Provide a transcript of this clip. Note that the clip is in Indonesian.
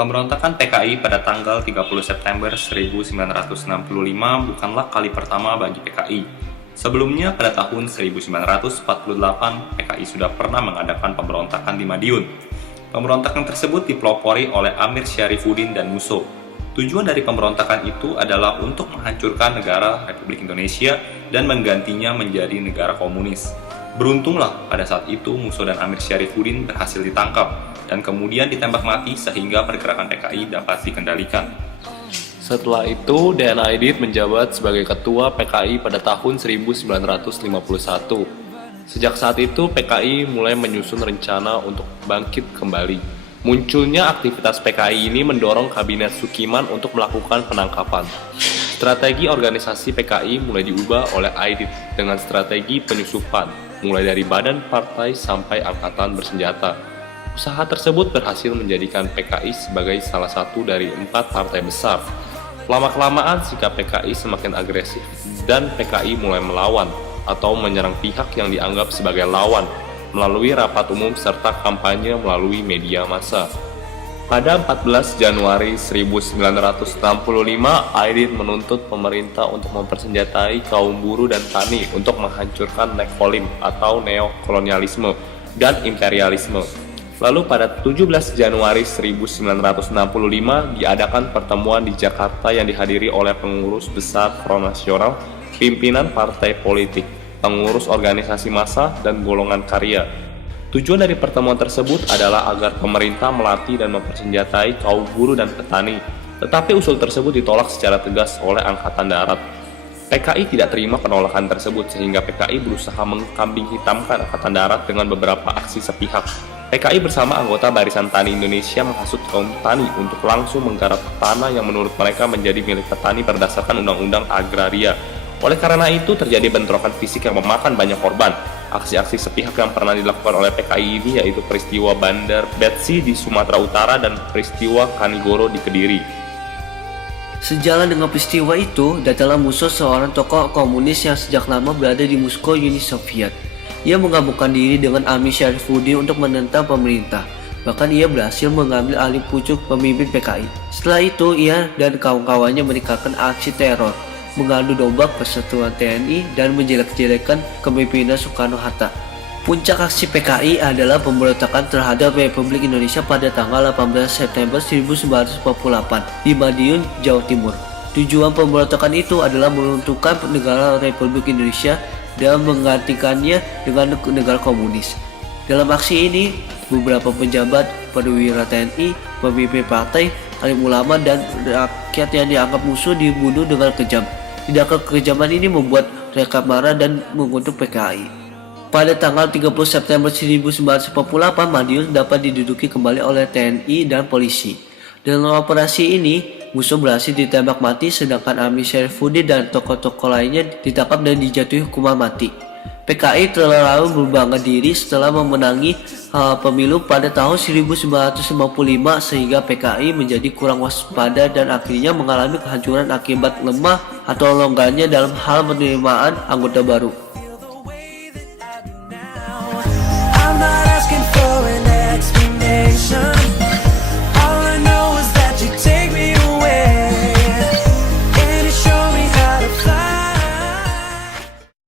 Pemberontakan PKI pada tanggal 30 September 1965 bukanlah kali pertama bagi PKI. Sebelumnya pada tahun 1948, PKI sudah pernah mengadakan pemberontakan di Madiun. Pemberontakan tersebut dipelopori oleh Amir Syarifuddin dan Musso. Tujuan dari pemberontakan itu adalah untuk menghancurkan negara Republik Indonesia dan menggantinya menjadi negara komunis. Beruntunglah pada saat itu Musso dan Amir Syarifuddin berhasil ditangkap dan kemudian ditembak mati sehingga pergerakan PKI dapat dikendalikan. Setelah itu, DN Aidit menjabat sebagai ketua PKI pada tahun 1951. Sejak saat itu, PKI mulai menyusun rencana untuk bangkit kembali. Munculnya aktivitas PKI ini mendorong Kabinet Sukiman untuk melakukan penangkapan. Strategi organisasi PKI mulai diubah oleh Aidit dengan strategi penyusupan, mulai dari badan partai sampai angkatan bersenjata. Usaha tersebut berhasil menjadikan PKI sebagai salah satu dari 4 partai besar. Lama-kelamaan sikap PKI semakin agresif dan PKI mulai melawan atau menyerang pihak yang dianggap sebagai lawan melalui rapat umum serta kampanye melalui media massa. Pada 14 Januari 1965, Aidit menuntut pemerintah untuk mempersenjatai kaum buruh dan tani untuk menghancurkan nekolim atau neokolonialisme dan imperialisme. Lalu pada 17 Januari 1965 diadakan pertemuan di Jakarta yang dihadiri oleh pengurus besar Front Nasional, pimpinan partai politik, pengurus organisasi massa, dan golongan karya. Tujuan dari pertemuan tersebut adalah agar pemerintah melatih dan mempersenjatai kaum buruh dan petani, tetapi usul tersebut ditolak secara tegas oleh Angkatan Darat. PKI tidak terima penolakan tersebut sehingga PKI berusaha mengkambing hitamkan Angkatan Darat dengan beberapa aksi sepihak. PKI bersama anggota Barisan Tani Indonesia menghasut kaum tani untuk langsung menggarap tanah yang menurut mereka menjadi milik petani berdasarkan Undang-Undang Agraria. Oleh karena itu terjadi bentrokan fisik yang memakan banyak korban. Aksi-aksi sepihak yang pernah dilakukan oleh PKI ini yaitu peristiwa Bandar Betsi di Sumatera Utara dan peristiwa Kanigoro di Kediri. Sejalan dengan peristiwa itu, datanglah Musso, seorang tokoh komunis yang sejak lama berada di Moskow, Uni Soviet. Ia menggabungkan diri dengan Amir Syarifuddin untuk menentang pemerintah. Bahkan ia berhasil mengambil alih pucuk pemimpin PKI. Setelah itu, ia dan kawan-kawannya meningkatkan aksi teror, mengadu domba persatuan TNI dan menjelek-jelekan kepemimpinan Soekarno-Hatta. Puncak aksi PKI adalah pemberontakan terhadap Republik Indonesia pada tanggal 18 September 1948 di Madiun, Jawa Timur. Tujuan pemberontakan itu adalah menentukan negara Republik Indonesia dan menggantikannya dengan negara komunis. Dalam aksi ini, beberapa pejabat, perwira TNI, pemimpin partai, alim ulama, dan rakyat yang dianggap musuh dibunuh dengan kejam. Tindakan kekejaman ini membuat mereka marah dan mengutuk PKI. Pada tanggal 30 September 1948, Madiun dapat diduduki kembali oleh TNI dan polisi. Dalam operasi ini, Musso berhasil ditembak mati, sedangkan Amir Syarifuddin dan tokoh-tokoh lainnya ditangkap dan dijatuhi hukuman mati. PKI terlalu berbangga diri setelah memenangi pemilu pada tahun 1955 sehingga PKI menjadi kurang waspada dan akhirnya mengalami kehancuran akibat lemah atau longgarnya dalam hal penerimaan anggota baru.